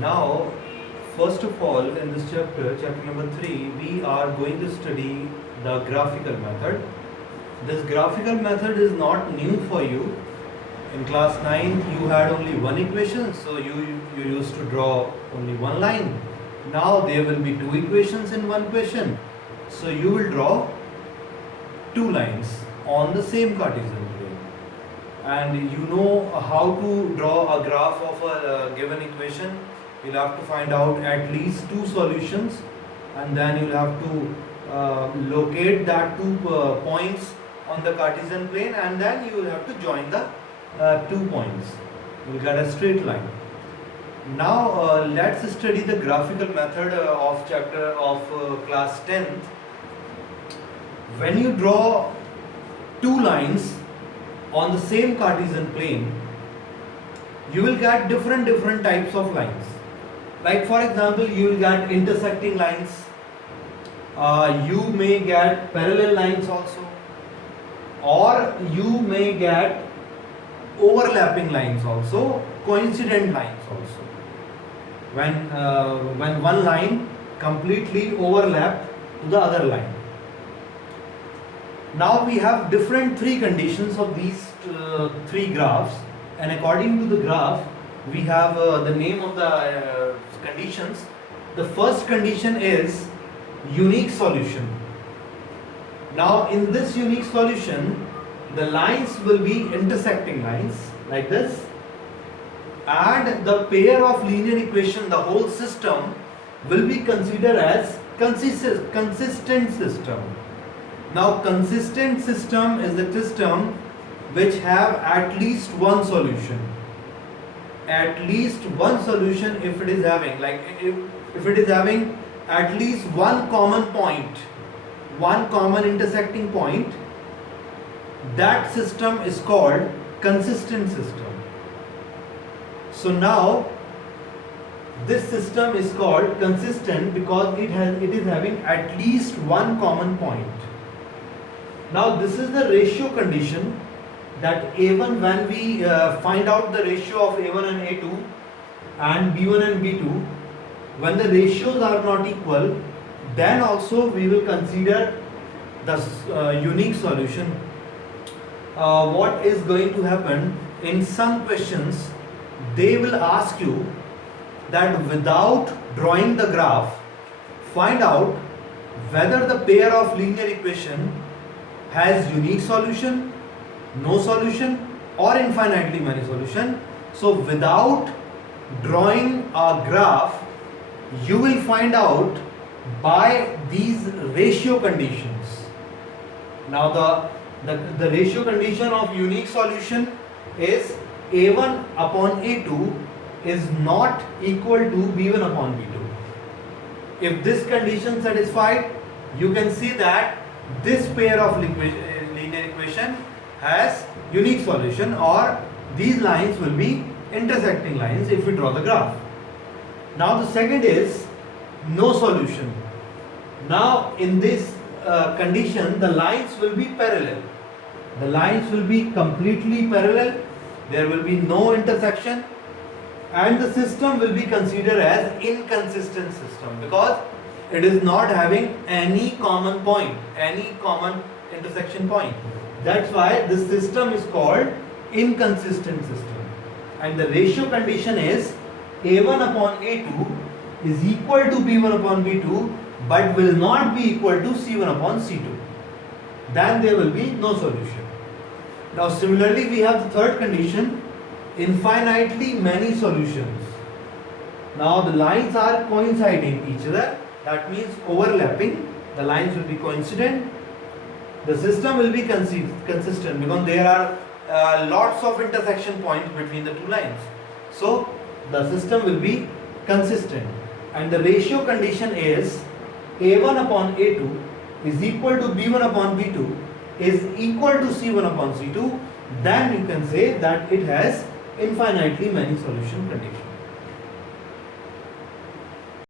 Now, first of all, in this chapter, chapter number 3, we are going to study the graphical method. This graphical method is not new for you. In class 9th, you had only one equation, so you used to draw only one line. Now there will be two equations in one question, so you will draw two lines on the same Cartesian plane. And you know how to draw a graph of a given equation. You'll have to find out at least two solutions, and then you'll have to locate that two points on the Cartesian plane, and then you will have to join the 2 points. You will get a straight line. Now let's study the graphical method of chapter of class 10th. When you draw two lines on the same Cartesian plane, you will get different types of lines. Like for example, you will get intersecting lines. You may get parallel lines also, or you may get overlapping lines also, coincident lines also. When one line completely overlapped to the other line. Now we have different three conditions of these three graphs, and according to the graph, we have the name of the conditions. The first condition is unique solution. Now in this unique solution, the lines will be intersecting lines like this, and the pair of linear equation, the whole system, will be considered as consistent system. Now consistent system is the system which have at least one solution. At least one solution if it is having, like if it is having at least one common point, one common intersecting point, that system is called consistent system. So now this system is called consistent because it is having at least one common point. Now this is the ratio condition, that A1, when we find out the ratio of A1 and A2 and B1 and B2, when the ratios are not equal, then also we will consider the unique solution. What is going to happen in some questions, they will ask you that without drawing the graph, find out whether the pair of linear equation has unique solution, no solution, or infinitely many solution. So without drawing a graph, you will find out by these ratio conditions. Now the ratio condition of unique solution is A1 upon A2 is not equal to B1 upon B2. If this condition satisfied, you can see that this pair of linear equation has unique solution, or these lines will be intersecting lines if we draw the graph. Now the second is no solution. Now in this condition, the lines will be parallel. The lines will be completely parallel. There will be no intersection, and the system will be considered as inconsistent system because it is not having any common point, any common intersection point. That's why this system is called inconsistent system. And the ratio condition is A1 upon A2 is equal to B1 upon B2 but will not be equal to C1 upon C2. Then there will be no solution. Now similarly we have the third condition, infinitely many solutions. Now the lines are coinciding each other, that means overlapping. The lines will be coincident. The system will be consistent because there are lots of intersection points between the two lines. So the system will be consistent, and the ratio condition is A1 upon A2 is equal to B1 upon B2 is equal to C1 upon C2. Then you can say that it has infinitely many solution condition.